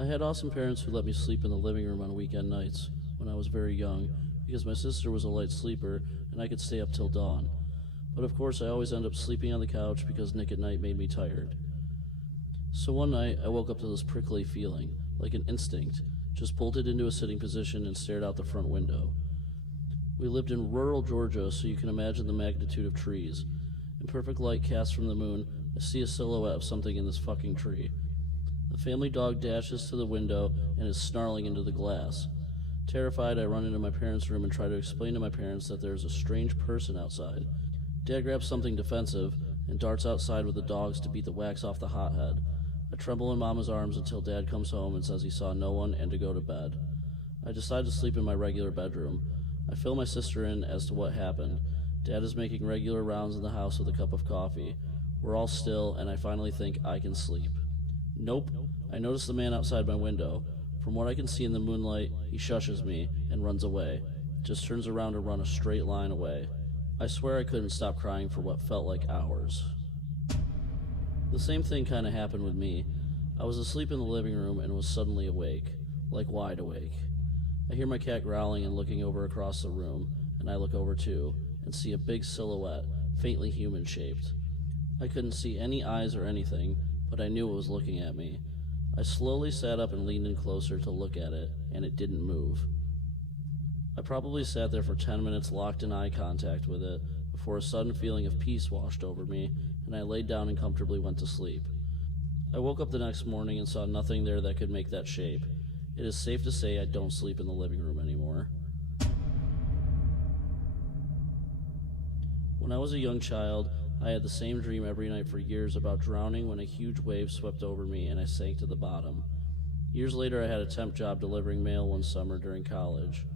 I had awesome parents who let me sleep in the living room on weekend nights when I was very young because my sister was a light sleeper and I could stay up till dawn. But of course I always end up sleeping on the couch because Nick at Night made me tired. So one night I woke up to this prickly feeling, like an instinct, just bolted into a sitting position and stared out the front window. We lived in rural Georgia, so you can imagine the magnitude of trees. In perfect light cast from the moon, I see a silhouette of something in this fucking tree. The family dog dashes to the window and is snarling into the glass. Terrified, I run into my parents' room and try to explain to my parents that there is a strange person outside. Dad grabs something defensive and darts outside with the dogs to beat the wax off the hothead. I tremble in Mama's arms until Dad comes home and says he saw no one and to go to bed. I decide to sleep in my regular bedroom. I fill my sister in as to what happened. Dad is making regular rounds in the house with a cup of coffee. We're all still, and I finally think I can sleep. Nope. I notice the man outside my window. From what I can see in the moonlight, he shushes me and runs away. Just turns around to run a straight line away. I swear I couldn't stop crying for what felt like hours. The same thing kind of happened with me. I was asleep in the living room and was suddenly awake, like wide awake. I hear my cat growling and looking over across the room, and I look over too, and see a big silhouette, faintly human-shaped. I couldn't see any eyes or anything, but I knew it was looking at me. I slowly sat up and leaned in closer to look at it, and it didn't move. I probably sat there for 10 minutes locked in eye contact with it, before a sudden feeling of peace washed over me, and I laid down and comfortably went to sleep. I woke up the next morning and saw nothing there that could make that shape. It is safe to say I don't sleep in the living room anymore. When I was a young child, I had the same dream every night for years about drowning when a huge wave swept over me and I sank to the bottom. Years later, I had a temp job delivering mail one summer during college.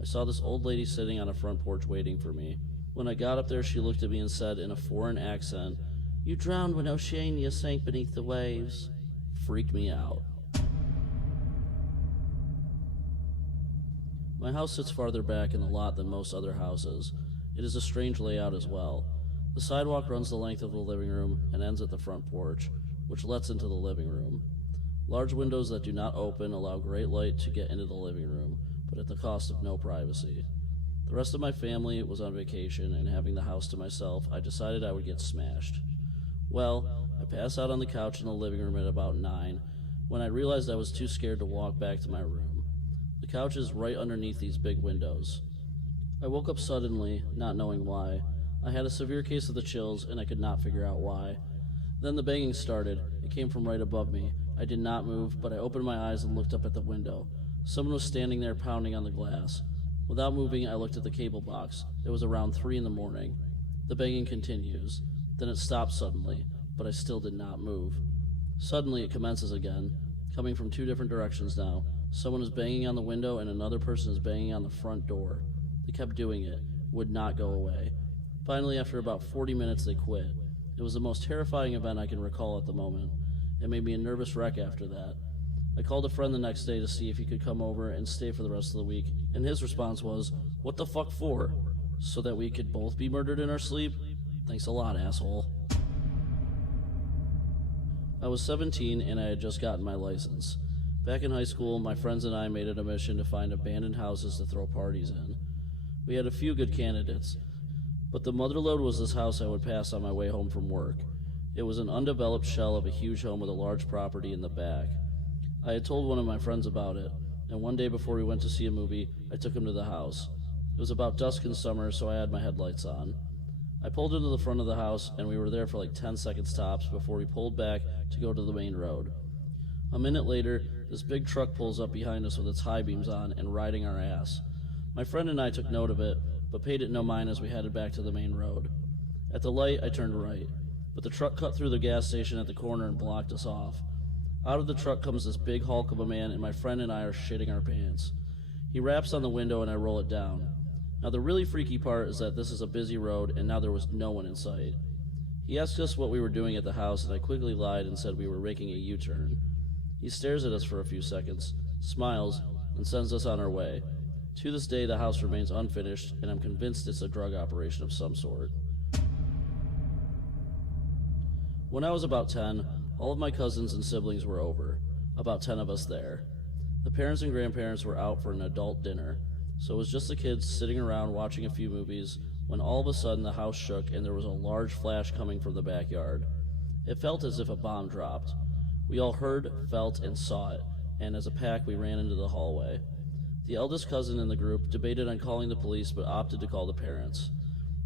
I saw this old lady sitting on a front porch waiting for me. When I got up there, she looked at me and said in a foreign accent, "You drowned when Oceania sank beneath the waves." Freaked me out. My house sits farther back in the lot than most other houses. It is a strange layout as well. The sidewalk runs the length of the living room and ends at the front porch, which lets into the living room. Large windows that do not open allow great light to get into the living room, but at the cost of no privacy. The rest of my family was on vacation, and having the house to myself, I decided I would get smashed. Well, I passed out on the couch in the living room at about 9, when I realized I was too scared to walk back to my room. The couch is right underneath these big windows. I woke up suddenly, not knowing why. I had a severe case of the chills, and I could not figure out why. Then the banging started. It came from right above me. I did not move, but I opened my eyes and looked up at the window. Someone was standing there pounding on the glass. Without moving, I looked at the cable box. It was around 3 in the morning. The banging continues. Then it stops suddenly, but I still did not move. Suddenly it commences again, coming from 2 different directions now. Someone is banging on the window and another person is banging on the front door. They kept doing it, would not go away. Finally, after about 40 minutes, they quit. It was the most terrifying event I can recall at the moment. It made me a nervous wreck after that. I called a friend the next day to see if he could come over and stay for the rest of the week, and his response was, "What the fuck for? So that we could both be murdered in our sleep? Thanks a lot, asshole." I was 17 and I had just gotten my license. Back in high school, my friends and I made it a mission to find abandoned houses to throw parties in. We had a few good candidates, but the motherlode was this house I would pass on my way home from work. It was an undeveloped shell of a huge home with a large property in the back. I had told one of my friends about it, and one day before we went to see a movie, I took him to the house. It was about dusk in summer, so I had my headlights on. I pulled into the front of the house, and we were there for like 10 seconds tops before we pulled back to go to the main road. A minute later, this big truck pulls up behind us with its high beams on and riding our ass. My friend and I took note of it, but paid it no mind as we headed back to the main road. At the light, I turned right, but the truck cut through the gas station at the corner and blocked us off. Out of the truck comes this big hulk of a man, and my friend and I are shitting our pants. He raps on the window and I roll it down. Now the really freaky part is that this is a busy road and now there was no one in sight. He asked us what we were doing at the house, and I quickly lied and said we were making a U-turn. He stares at us for a few seconds, smiles, and sends us on our way. To this day, the house remains unfinished, and I'm convinced it's a drug operation of some sort. When I was about 10, all of my cousins and siblings were over. about 10 of us there. The parents and grandparents were out for an adult dinner, so it was just the kids sitting around watching a few movies when all of a sudden the house shook and there was a large flash coming from the backyard. It felt as if a bomb dropped. We all heard, felt, and saw it, and as a pack we ran into the hallway. The eldest cousin in the group debated on calling the police but opted to call the parents.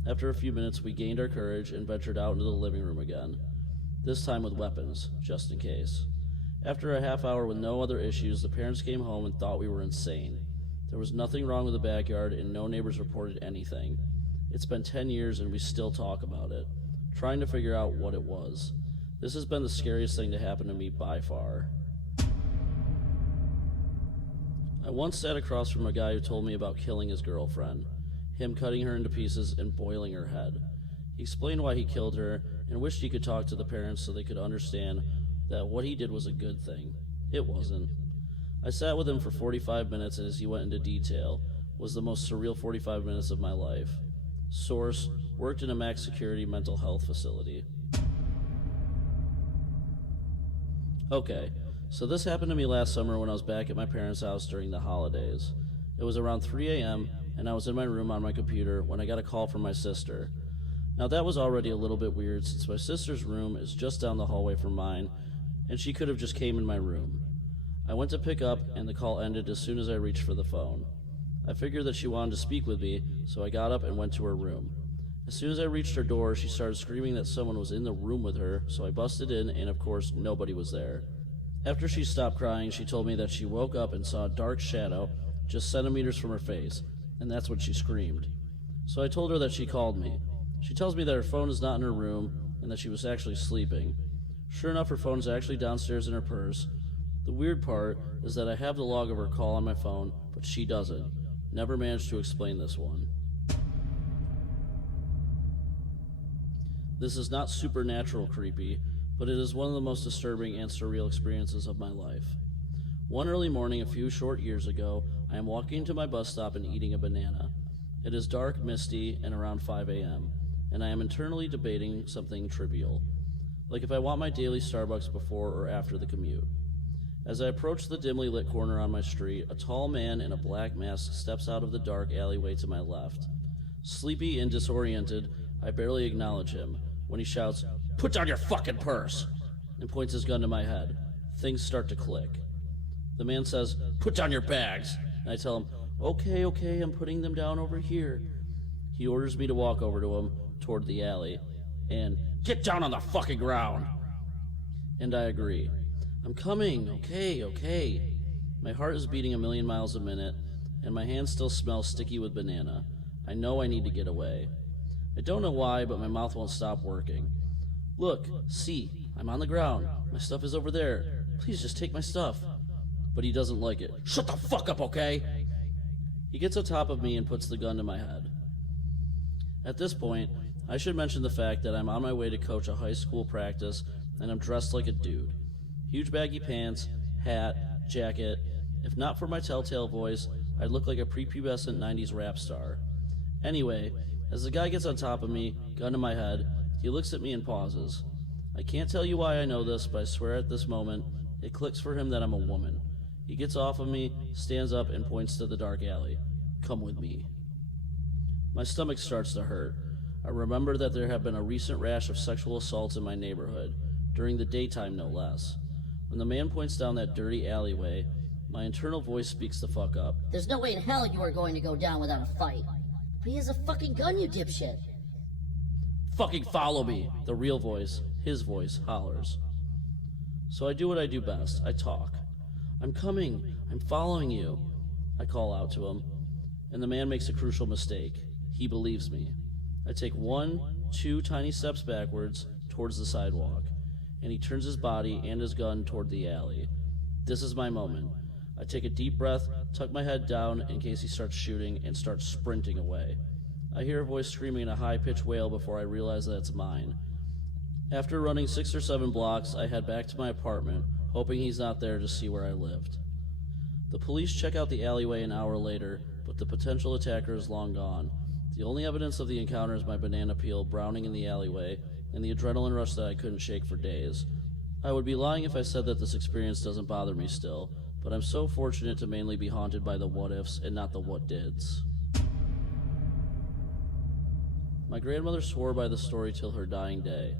After a few minutes we gained our courage and ventured out into the living room again, this time with weapons, just in case. After a half hour with no other issues, the parents came home and thought we were insane. There was nothing wrong with the backyard and no neighbors reported anything. It's been 10 years and we still talk about it, trying to figure out what it was. This has been the scariest thing to happen to me by far. I once sat across from a guy who told me about killing his girlfriend, him cutting her into pieces and boiling her head. He explained why he killed her and wished he could talk to the parents so they could understand that what he did was a good thing. It wasn't. I sat with him for 45 minutes and as he went into detail, was the most surreal 45 minutes of my life. Source, worked in a max security mental health facility. Okay, so this happened to me last summer when I was back at my parents' house during the holidays. It was around 3 a.m. and I was in my room on my computer when I got a call from my sister. Now that was already a little bit weird since my sister's room is just down the hallway from mine and she could have just came in my room. I went to pick up and the call ended as soon as I reached for the phone. I figured that she wanted to speak with me, so I got up and went to her room. As soon as I reached her door, she started screaming that someone was in the room with her, so I busted in and of course nobody was there. After she stopped crying, she told me that she woke up and saw a dark shadow just centimeters from her face, and that's when she screamed. So I told her that she called me. She tells me that her phone is not in her room and that she was actually sleeping. Sure enough, her phone is actually downstairs in her purse. The weird part is that I have the log of her call on my phone, but she doesn't. Never managed to explain this one. This is not supernatural creepy, but it is one of the most disturbing and surreal experiences of my life. One early morning a few short years ago, I am walking to my bus stop and eating a banana. It is dark, misty, and around 5 a.m., and I am internally debating something trivial, like if I want my daily Starbucks before or after the commute. As I approach the dimly lit corner on my street, a tall man in a black mask steps out of the dark alleyway to my left. Sleepy and disoriented, I barely acknowledge him when he shouts, "Put down your fucking purse!" and points his gun to my head. Things start to click. The man says, "Put down your bags!" and I tell him, Okay, I'm putting them down over here." He orders me to walk over to him, toward the alley, and "Get down on the fucking ground!" And I agree. "I'm coming, okay." My heart is beating a million miles a minute, and my hands still smell sticky with banana. I know I need to get away. I don't know why, but my mouth won't stop working. "Look, see, I'm on the ground. My stuff is over there. Please just take my stuff." But he doesn't like it. "Shut the fuck up, okay?" He gets on top of me and puts the gun to my head. At this point, I should mention the fact that I'm on my way to coach a high school practice, and I'm dressed like a dude. Huge baggy pants, hat, jacket. If not for my telltale voice, I'd look like a prepubescent 90s rap star. Anyway, as the guy gets on top of me, gun to my head, he looks at me and pauses. I can't tell you why I know this, but I swear at this moment, it clicks for him that I'm a woman. He gets off of me, stands up, and points to the dark alley. "Come with me." My stomach starts to hurt. I remember that there have been a recent rash of sexual assaults in my neighborhood, during the daytime no less. When the man points down that dirty alleyway, my internal voice speaks the fuck up. "There's no way in hell you are going to go down without a fight. But he has a fucking gun, you dipshit." "Fucking follow me," the real voice, his voice, hollers. So I do what I do best. I talk. "I'm coming. I'm following you," I call out to him. And the man makes a crucial mistake. He believes me. I take 1-2 tiny steps backwards towards the sidewalk, and he turns his body and his gun toward the alley. This is my moment. I take a deep breath, tuck my head down in case he starts shooting, and start sprinting away. I hear a voice screaming in a high-pitched wail before I realize that it's mine. After running 6 or 7 blocks, I head back to my apartment, hoping he's not there to see where I lived. The police check out the alleyway an hour later, but the potential attacker is long gone. The only evidence of the encounter is my banana peel browning in the alleyway and the adrenaline rush that I couldn't shake for days. I would be lying if I said that this experience doesn't bother me still, but I'm so fortunate to mainly be haunted by the what-ifs and not the what-dids. My grandmother swore by the story till her dying day.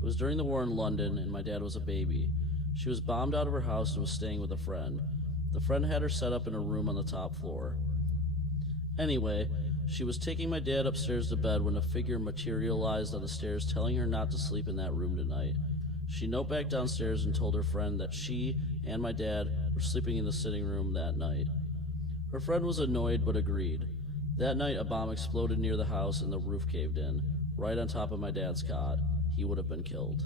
It was during the war in London, and my dad was a baby. She was bombed out of her house and was staying with a friend. The friend had her set up in a room on the top floor. Anyway, she was taking my dad upstairs to bed when a figure materialized on the stairs telling her not to sleep in that room tonight. She noped back downstairs and told her friend that she and my dad were sleeping in the sitting room that night. Her friend was annoyed but agreed. That night, a bomb exploded near the house and the roof caved in, right on top of my dad's cot. He would have been killed.